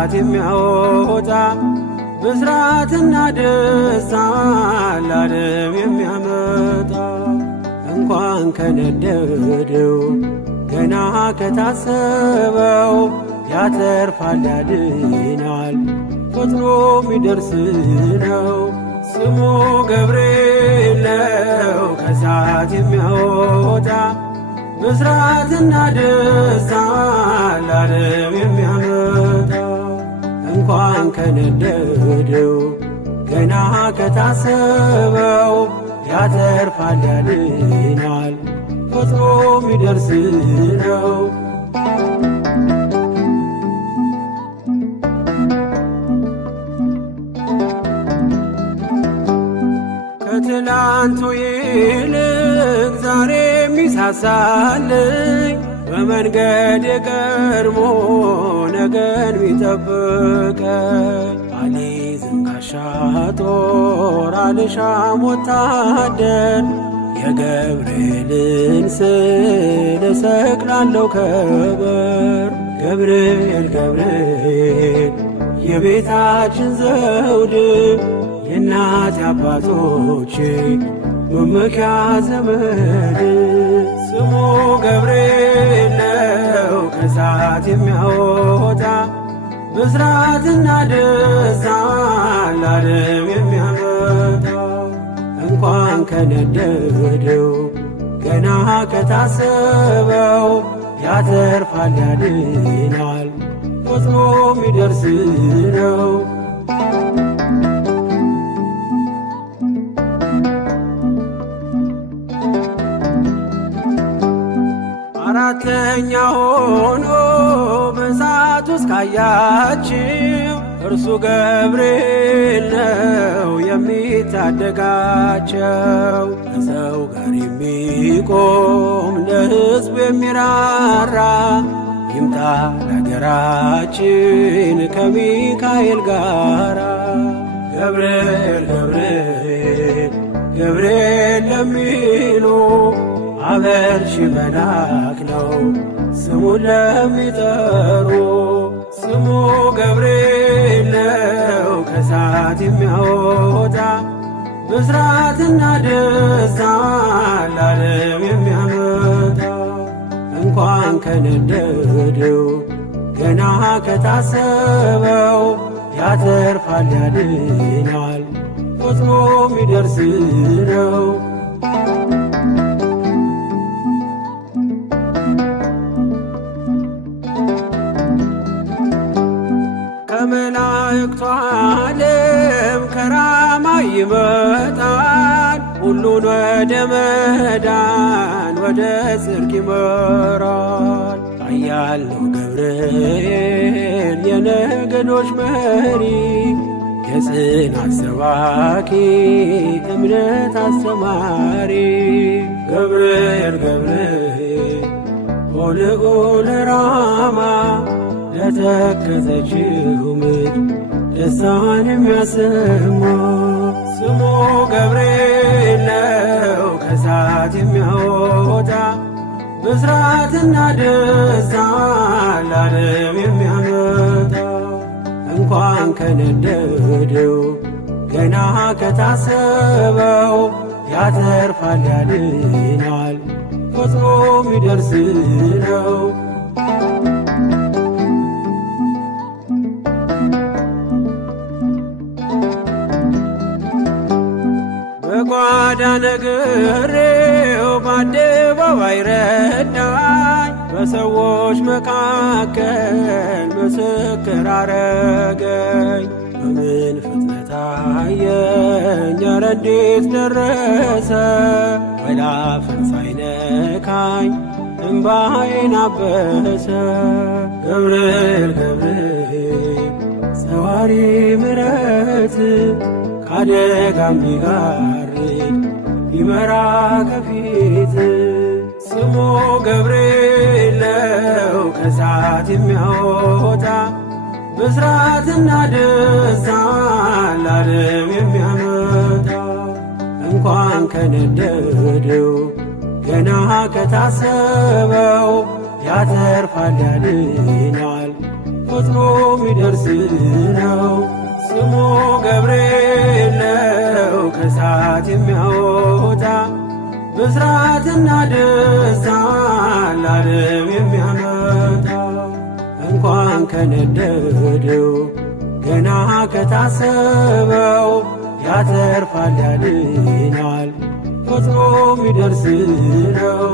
ከሳት የሚያወጣ ብስራትና ደስታ ለዓለም የሚያመጣ እንኳን ከነደደው ገና ከታሰበው ያተርፋል ያድናል ፈጥኖ ሚደርስ ነው። ስሙ ገብርኤል ነው ከሳት የሚያወጣ ብስራትና ደስታ ለዓለም የሚያመጣ እንኳን ከነደደው ገና ከታሰበው ያተርፋል ያድናል ፈጥኖ ሚደርስ ነው። ከትላንቱ ይልቅ ዛሬ ሚሳሳልኝ በመንገድ የቀድሞ ነገን ሚጠብቀኝ አልይዝም ጋሻ ጦር አልሻም ወታደር የገብርኤልን ስዕል እሰቅላለሁ ከበር ገብርኤል ገብርኤል የቤታችን ዘውድ የእናት አባቶቼ መመኪያ ዘመድ ስሙ ገብርኤል ነው ከሳት የሚያወጣ ብስራትና ደስታ ለዓለም የሚያመጣ እንኳን ከነደደው ገና ከታሰበው ያተርፋል ያድናል ፈጥኖ ሚደርስ ነው። አራተኛ ሆኖ በእሳት ውስጥ ካያችው እርሱ ገብርኤል ነው የሚታደጋቸው ከሰው ጋር የሚቆም ለሕዝብ የሚራራ ይምጣ ለአገራችን ከሚካኤል ጋራ ገብርኤል ገብርኤል ገብርኤል ለሚሉ አበርሺ መልአክ ነው ስሙን ለሚጠሩ ስሙ ገብርኤል ነው ከሳት የሚያወጣ ብስራትና ደስታ ለዓለም የሚያመጣ እንኳን ከነደደው ገና ከታሰበው ያተርፋል ያድናል ፈጥኖ ሚደርስ ነው። ከመላእክቱ ዓለም ከራማ ይመጣል ሁሉን ወደ መዳን ወደ ጽድቅ ይመራል። ኃያል ነው ገብርኤል የነገዶች መሪ የጽናት ሰባኪ እምነት አስተማሪ ገብርኤል ገብርኤል ሆልዑል ራማ ለተከዘችው ምድር ደስታን የሚያሰማ ስሙ ገብርኤል ነው ከሳት የሚያወጣ ብስራትና ደስታ ለዓለም የሚያመጣ እንኳን ከነደደው ገና ከታሰበው ያተርፋል ያድናል ፈጥኖ ሚደርስ ነው። በጓዳ ነግሬው በአደባባይ ረዳኝ በሰዎች መካከል ምስክር አረገኝ በምን ፍጥነት አየኝ ኧረ እንዴት ደረሰ ወላፈን ሳይነካኝ እምባዬን አበሰ ገብርኤል ገብርኤል ሰዋሪ ምሕረት ካደጋም ቢጋርድ ቢመራ ከፊት ስሙ ገብርኤል ነው ከሳት የሚያወጣ ብስራትና ደስታ ለዓለም የሚያመጣ እንኳን ከነደደው ገና ከታሰበው ያተርፋል ያድናል ፈጥኖ ሚደርስ ነው። ስሙ ገብርኤል ነው ከእሳት የሚያወጣ ብስራትና ደስታን ለዓለም የሚያመጣ። እንኳን ከነደደው ገና ከታሰበው ያተርፋል ያድናል ፈጥኖ ሚደርስ ነው።